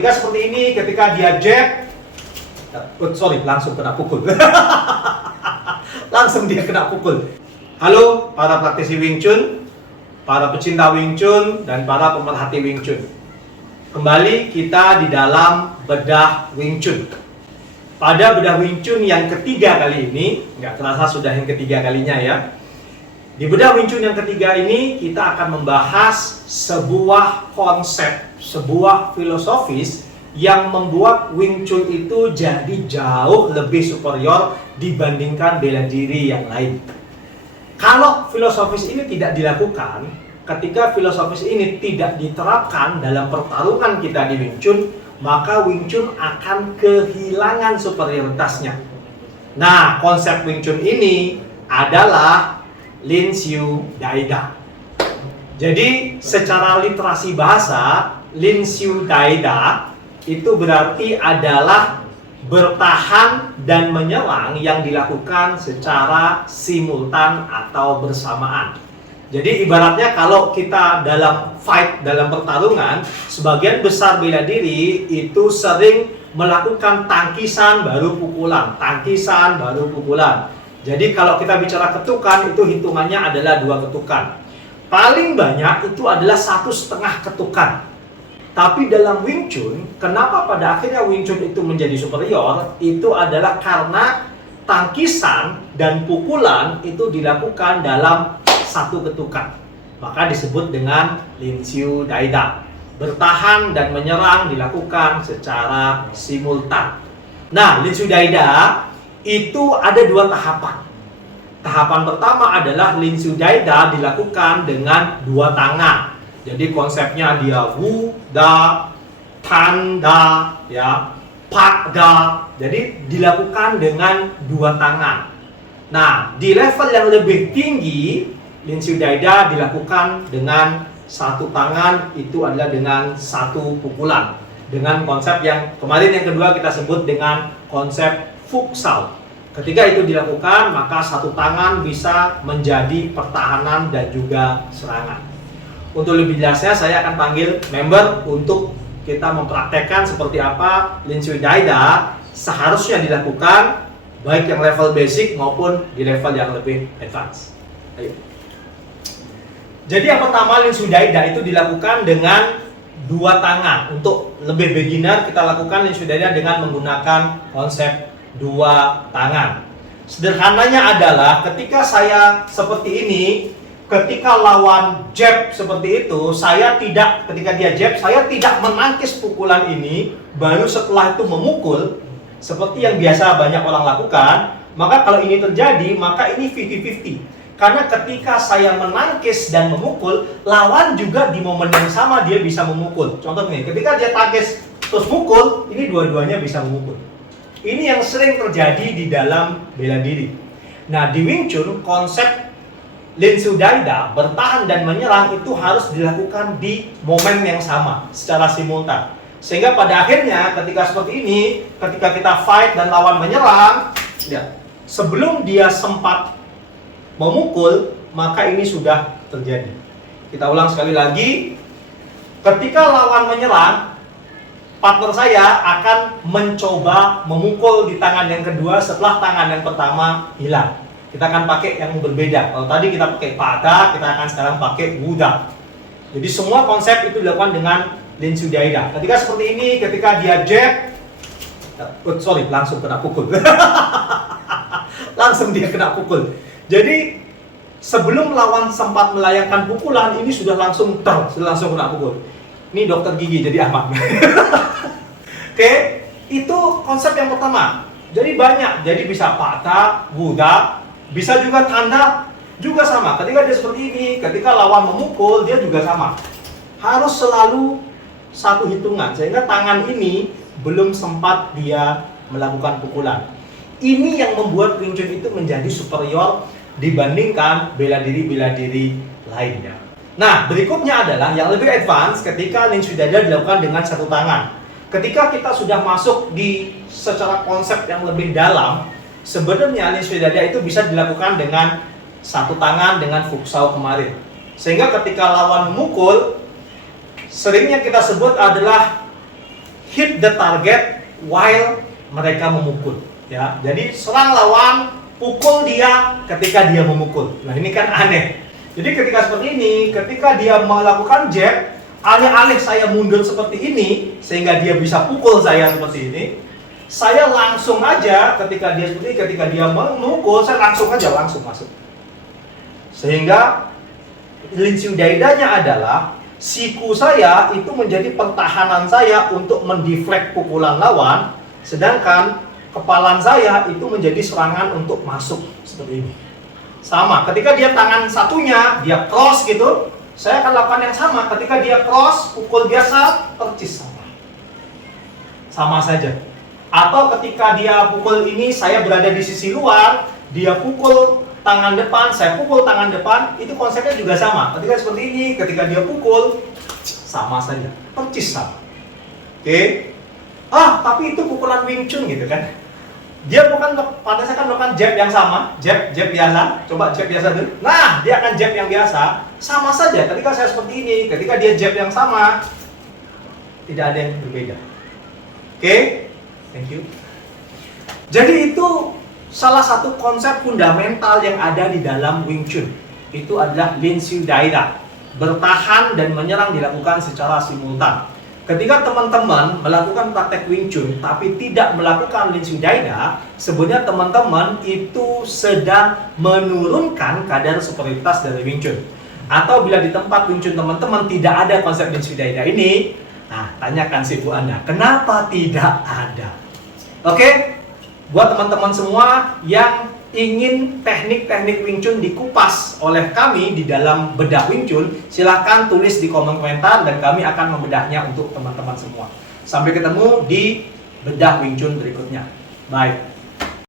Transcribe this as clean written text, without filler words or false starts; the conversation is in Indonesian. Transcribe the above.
Ketika seperti ini, ketika dia jab, langsung kena pukul. Langsung dia kena pukul. Halo para praktisi Wing Chun, para pecinta Wing Chun, dan para pemerhati Wing Chun. Kembali kita di dalam bedah Wing Chun. Pada bedah Wing Chun yang ketiga kali ini, nggak terasa sudah yang ketiga kalinya ya. Di bedah Wing Chun yang ketiga ini, kita akan membahas sebuah konsep, sebuah filosofis yang membuat Wing Chun itu jadi jauh lebih superior dibandingkan bela diri yang lain. Kalau filosofis ini tidak dilakukan, ketika filosofis ini tidak diterapkan dalam pertarungan kita di Wing Chun, maka Wing Chun akan kehilangan superioritasnya. Nah, konsep Wing Chun ini adalah Lin Siu Dai Da. Jadi, secara literasi bahasa, Lin Siu Dai Da itu berarti adalah bertahan dan menyerang yang dilakukan secara simultan atau bersamaan. Jadi ibaratnya kalau kita dalam fight, dalam pertarungan, sebagian besar bela diri itu sering melakukan tangkisan baru pukulan, tangkisan baru pukulan. Jadi kalau kita bicara ketukan, itu hitungannya adalah 2 ketukan. Paling banyak itu adalah 1,5 ketukan. Tapi dalam Wing Chun, kenapa pada akhirnya Wing Chun itu menjadi superior? Itu adalah karena tangkisan dan pukulan itu dilakukan dalam 1 ketukan. Maka disebut dengan Lin Siu Dai Da. Bertahan dan menyerang dilakukan secara simultan. Nah, Lin Siu Dai Da itu ada 2 tahapan. Tahapan pertama adalah Lin Siu Dai Da dilakukan dengan 2 tangan. Jadi konsepnya dia Wu Da, Tan Da, ya, Pak Da. Jadi dilakukan dengan 2 tangan. Nah, di level yang lebih tinggi, Lin Siu Dai Da dilakukan dengan 1 tangan, itu adalah dengan 1 pukulan. Dengan konsep yang kemarin yang kedua kita sebut dengan konsep futsal. Ketika itu dilakukan, maka 1 tangan bisa menjadi pertahanan dan juga serangan. Untuk lebih jelasnya, saya akan panggil member untuk kita mempraktekkan seperti apa Lin Siu Dai Da seharusnya dilakukan, baik yang level basic maupun di level yang lebih advance. Ayo. Jadi yang pertama, Lin Siu Dai Da itu dilakukan dengan 2 tangan. Untuk lebih beginner, kita lakukan Lin Siu Dai Da dengan menggunakan konsep 2 tangan. Sederhananya adalah ketika saya seperti ini, ketika lawan jab seperti itu, ketika dia jab, saya tidak menangkis pukulan ini, baru setelah itu memukul, seperti yang biasa banyak orang lakukan. Maka kalau ini terjadi, maka ini 50-50. Karena ketika saya menangkis dan memukul, lawan juga di momen yang sama dia bisa memukul. Contohnya, ketika dia tangkis terus mukul, ini dua-duanya bisa memukul. Ini yang sering terjadi di dalam bela diri. Nah, di Wing Chun, konsep Lin Siu Dai Da bertahan dan menyerang itu harus dilakukan di momen yang sama, secara simultan. Sehingga pada akhirnya ketika seperti ini, ketika kita fight dan lawan menyerang, ya, sebelum dia sempat memukul, maka ini sudah terjadi. Kita ulang sekali lagi. Ketika lawan menyerang, partner saya akan mencoba memukul di tangan yang kedua setelah tangan yang pertama hilang. Kita akan pakai yang berbeda. Kalau tadi kita pakai pada, kita akan sekarang pakai wuda. Jadi semua konsep itu dilakukan dengan Lin Siu Dai Da. Ketika seperti ini, ketika dia jab, langsung kena pukul. Langsung dia kena pukul. Jadi sebelum lawan sempat melayangkan pukulan, ini sudah langsung kena pukul. Ini dokter gigi jadi aman. Oke, itu konsep yang pertama. Jadi banyak, jadi bisa patah, wuda, bisa juga tanda, juga sama. Ketika dia seperti ini, ketika lawan memukul, dia juga sama. Harus selalu 1 hitungan, sehingga tangan ini belum sempat dia melakukan pukulan. Ini yang membuat Wing Chun itu menjadi superior dibandingkan bela diri lainnya. Nah, berikutnya adalah yang lebih advance ketika Lin Siu Dai Da dilakukan dengan 1 tangan. Ketika kita sudah masuk di secara konsep yang lebih dalam, sebenarnya Lin Siu Dai Da itu bisa dilakukan dengan 1 tangan dengan futsal kemarin. Sehingga ketika lawan memukul, seringnya kita sebut adalah hit the target while mereka memukul. Ya, jadi serang lawan, pukul dia ketika dia memukul. Nah ini kan aneh. Jadi ketika seperti ini, ketika dia melakukan jab, alih-alih saya mundur seperti ini, sehingga dia bisa pukul saya seperti ini, saya langsung aja ketika dia memukul, saya langsung masuk. Sehingga Lin Siu Daida-nya adalah siku saya itu menjadi pertahanan saya untuk mendeflect pukulan lawan, sedangkan kepalan saya itu menjadi serangan untuk masuk seperti ini. Sama, ketika dia tangan satunya dia cross gitu, saya akan lakukan yang sama. Ketika dia cross, pukul biasa, percis sama saja. Atau ketika dia pukul ini, saya berada di sisi luar, dia pukul tangan depan, saya pukul tangan depan, itu konsepnya juga sama. Ketika seperti ini, ketika dia pukul, sama saja, percis sama. Oke? Tapi itu pukulan Wing Chun gitu kan? Dia bukan, pada saya kan melakukan jab yang sama, jab biasa. Coba jab biasa dulu. Nah, dia akan jab yang biasa, sama saja. Ketika saya seperti ini, ketika dia jab yang sama, tidak ada yang berbeda. Oke? Thank you. Jadi itu salah satu konsep fundamental yang ada di dalam Wing Chun. Itu adalah Lin Siu Daida. Bertahan dan menyerang dilakukan secara simultan. Ketika teman-teman melakukan praktek Wing Chun tapi tidak melakukan Lin Siu Daida, sebenarnya teman-teman itu sedang menurunkan kadar superioritas dari Wing Chun. Atau bila di tempat Wing Chun teman-teman tidak ada konsep Lin Siu Daida ini, nah tanyakan sifu Anda, kenapa tidak ada? Oke? Buat teman-teman semua yang ingin teknik-teknik Wing Chun dikupas oleh kami di dalam bedah Wing Chun, silahkan tulis di kolom komentar dan kami akan membedahnya untuk teman-teman semua. Sampai ketemu di bedah Wing Chun berikutnya. Bye.